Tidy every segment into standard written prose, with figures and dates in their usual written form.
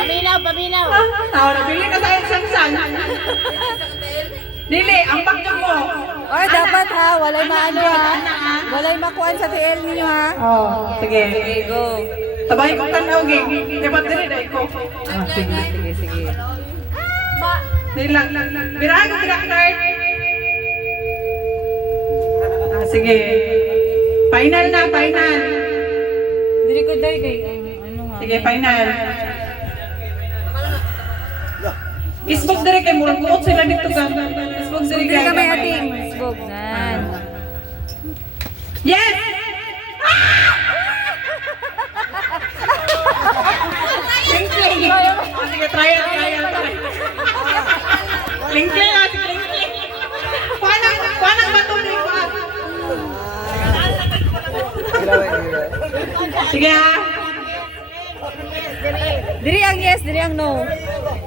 Paminaw, paminaw. Nabili ka sa sang-sang. Dili, ang bakyo mo. Ay, dapat ha. Walay maano ha. Walay makuan sa TL ninyo ha. Oh, sige. Sige, go. Sabay kong tanaw, Ging. Dapat dili na ikaw. Sige. Sige, sige. Dili lang. Birahan ko tira card. Sige. Final na, final. Dili ko dahil kay ano nga. Sige, final. Isbog dire kay murag buot sila dito ka. Isbog dire Dili kay. kami ating sbognan. Yes! Lingkling! Sige, try. Lingkling na, sige, lingkling. Kuanang bato na yung kuha. Sige ha. Diri ang yes, diri ang no.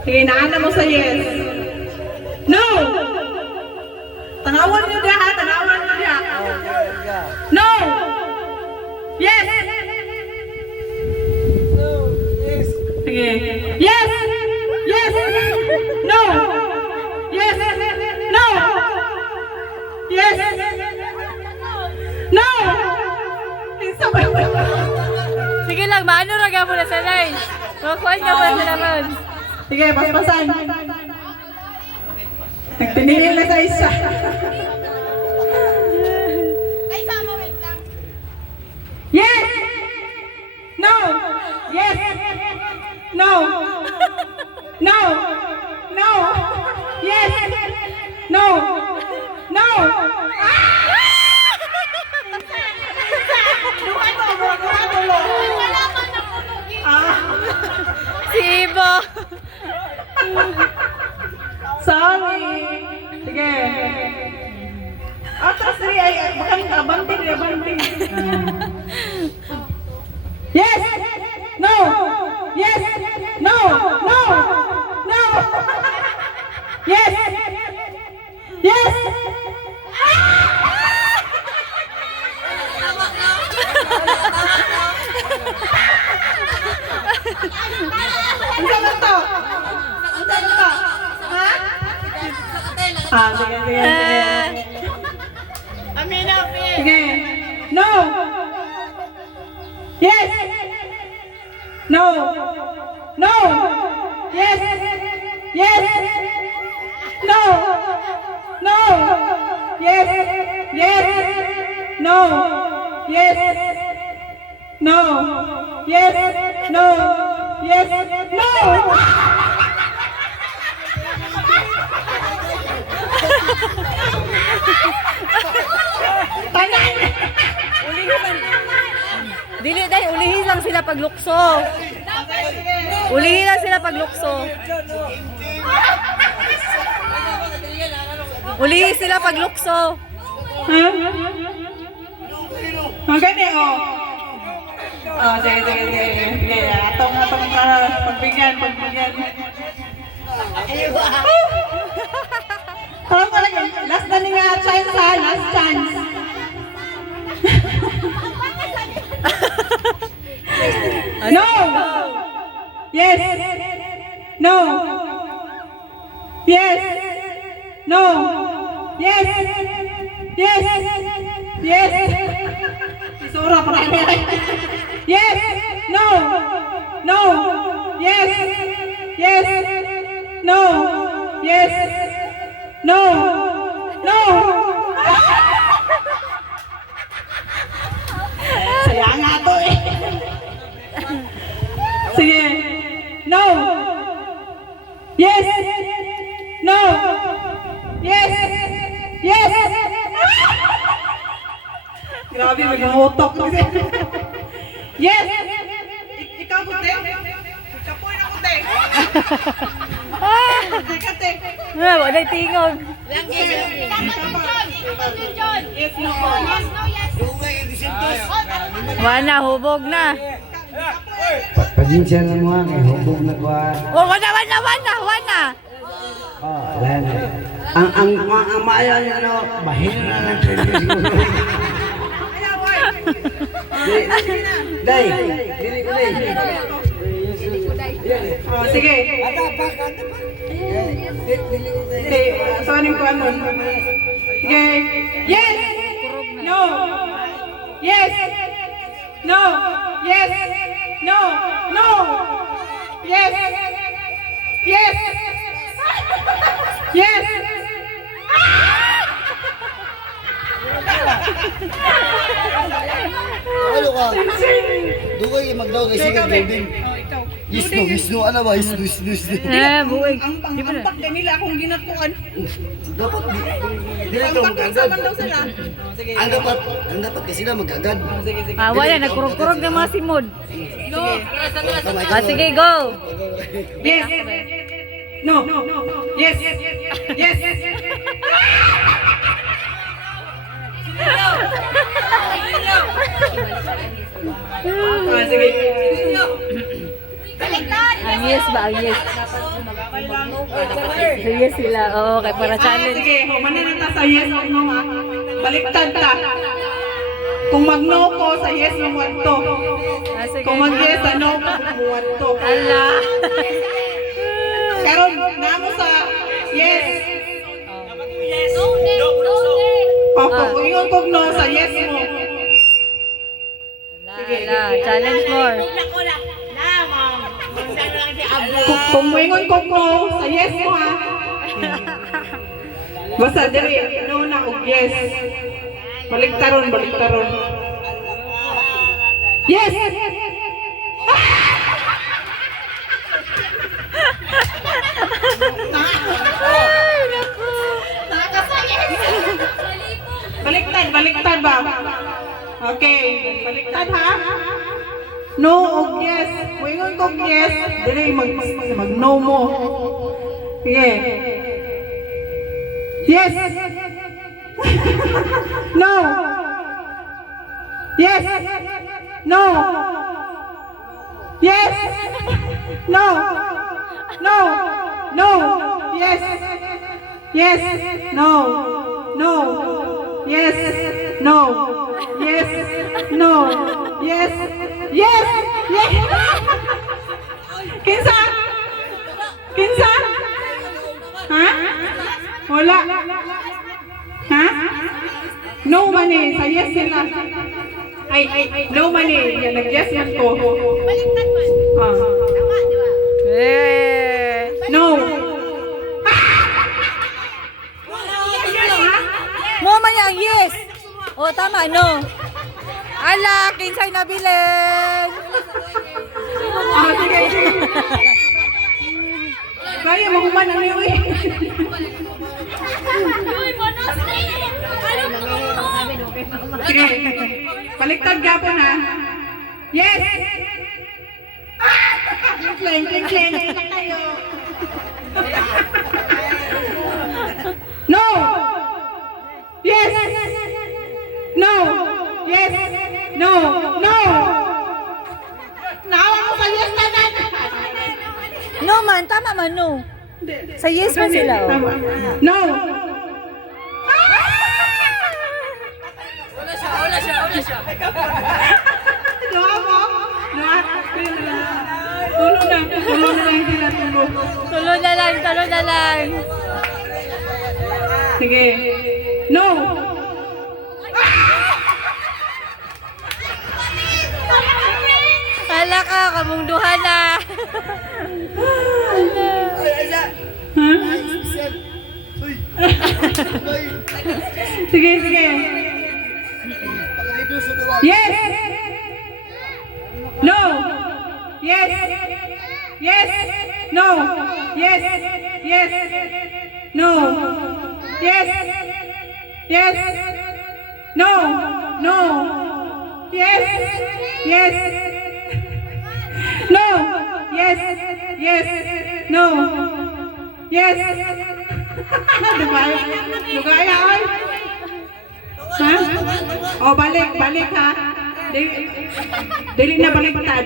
Sige, naana mo sa yes. No! Tanawan nyo diya ha, tanawan nyo diya. No! Yes! Sige. Yes! Yes! No! Yes! No! Yes! No! Isa ba yun? Sige lang, maano raga mo na sanay. Makuan ka mo na naman. Sige, paspasan. Nagtinigil na sa isa. Ay, sama, wait lang. Yes! No! Yes! No! No! No! Yes! No! No! Wala man ako lugi. Si Ibo. Sorry! Sige. Atras rin ay, baka rin abanting. Yes! No! Yes! No! No! No! Yes! Yes! Ang sagot to? Ang sagot to? Ha? Sige. Paminaw, Pin. Sige. No! Yes! No! No! Yes! Yes! No! No! Yes! Yes! No! Yes! No! Yes! No! Yes! No! Tanan! Ulihin. Dili dahil ulihin lang sila paglukso. Ulihin lang sila paglukso. Ulihin sila paglukso. Ha? Ang gani, oh. Oh, sige. Sige, atong pagbigyan. Alam ko lang, last na nga chance ha, last chance. No! Yes! No! Yes! No! Yes! Yes! Yes! Isura pa rin. Yes! No! No! Yes! Yes! No! Yes! No! No! Saya nga to eh. Sige. No! Yes! No! Yes! Yes! Grabe, mag-utok. Yes! Ikaw kundi? Kapoy na kundi. Kate. Wala tingog. Yes, no. Wala, hubog na. Pasensya na mo kay hubog na kwa. Oh, wala. Wala na. Ang maya niya no, bahil na lang siguro. Dai, dili ko dai. Oh, sige. Okay, asanin ko ano. Sige. Yes! No! Yes! No! Yes! No! No! Yes! Yes! Yes! Ano ka? Dugay magdaw kay sige Golden. Isno, ano ba? Isno. Buhay. Ang pakda nila akong ginatuan. Dapat di Ang ito pakda magagad. saman daw sila. Sige. Ang dapat kasi sila magagad. Wala, nagkurog-kurog na mga simod. Tama Sige, go. Yes. No. Yes. Yes. Sige. Ang yes ba? Ang yes. Yes sila. Oo, kay para challenge. Sige, humanan na sa yes o no ha. Baliktad ta. Kung mag-no ko sa yes mo to. Sige. Kung mag-yes sa no ko to. Ala. Pero namo sa yes. O kung ingon kog no sa yes mo. Ala. Challenge more. Kung moingon kog no sa yes mo ha. Basta diri no na og yes. Baliktaron. Yes. Baliktad ba? Okay, baliktad ha? No og yes. Moingon kog yes, dili mag no mo. Sige. Yes. No. Yes. No. Yes. No. No. No. Yes. Yes. No. No. Yes. No. Yes. No. Yes. Yes. Yes. Kinsa? Kinsa? Ha? Wala. Ha? No money. Sa yes sila. Ay, no money. Yan, nag-yes yan ko. Baliktad mo. Ah. Tama, di ba? No. Mo man yang yes. O tama no. Ala, kinsay nabilin. Ah, sige. Kaya mahuman ang niyo eh. Sige. Baliktad gapon ha. Yes. Kling. Tayo. No. Yes. No. Yes. No. No. Naawa mo sa yes na. No man, tama man no. Sa yes man sila. Oh. No. Wala siya. Doa mo. Doa. Tulog na lang sila. Tulo na lang. Sige. No. Ala ka, kamungduhan na. Sige. Yes. No. Yes. Yes. No. Yes. Yes. No. Yes. Yes. No. No. Yes. Yes. No. Yes. Yes. No. Yes. Lugaya ay. Ha? O balik ha. Dili na baliktad.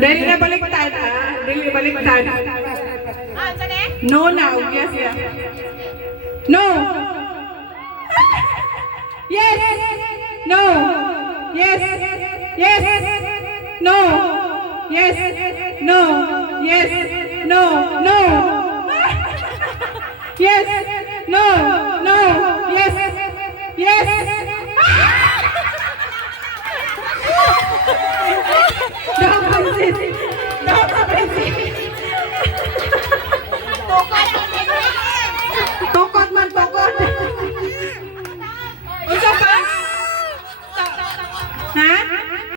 Dili na baliktad ha. Dili baliktad. Ah, saan eh? No na, yes ya. No. Yes. No. Yes. Yes. No. Yes. No. Yes. No. No. Yes. No. No. Yes. Yes.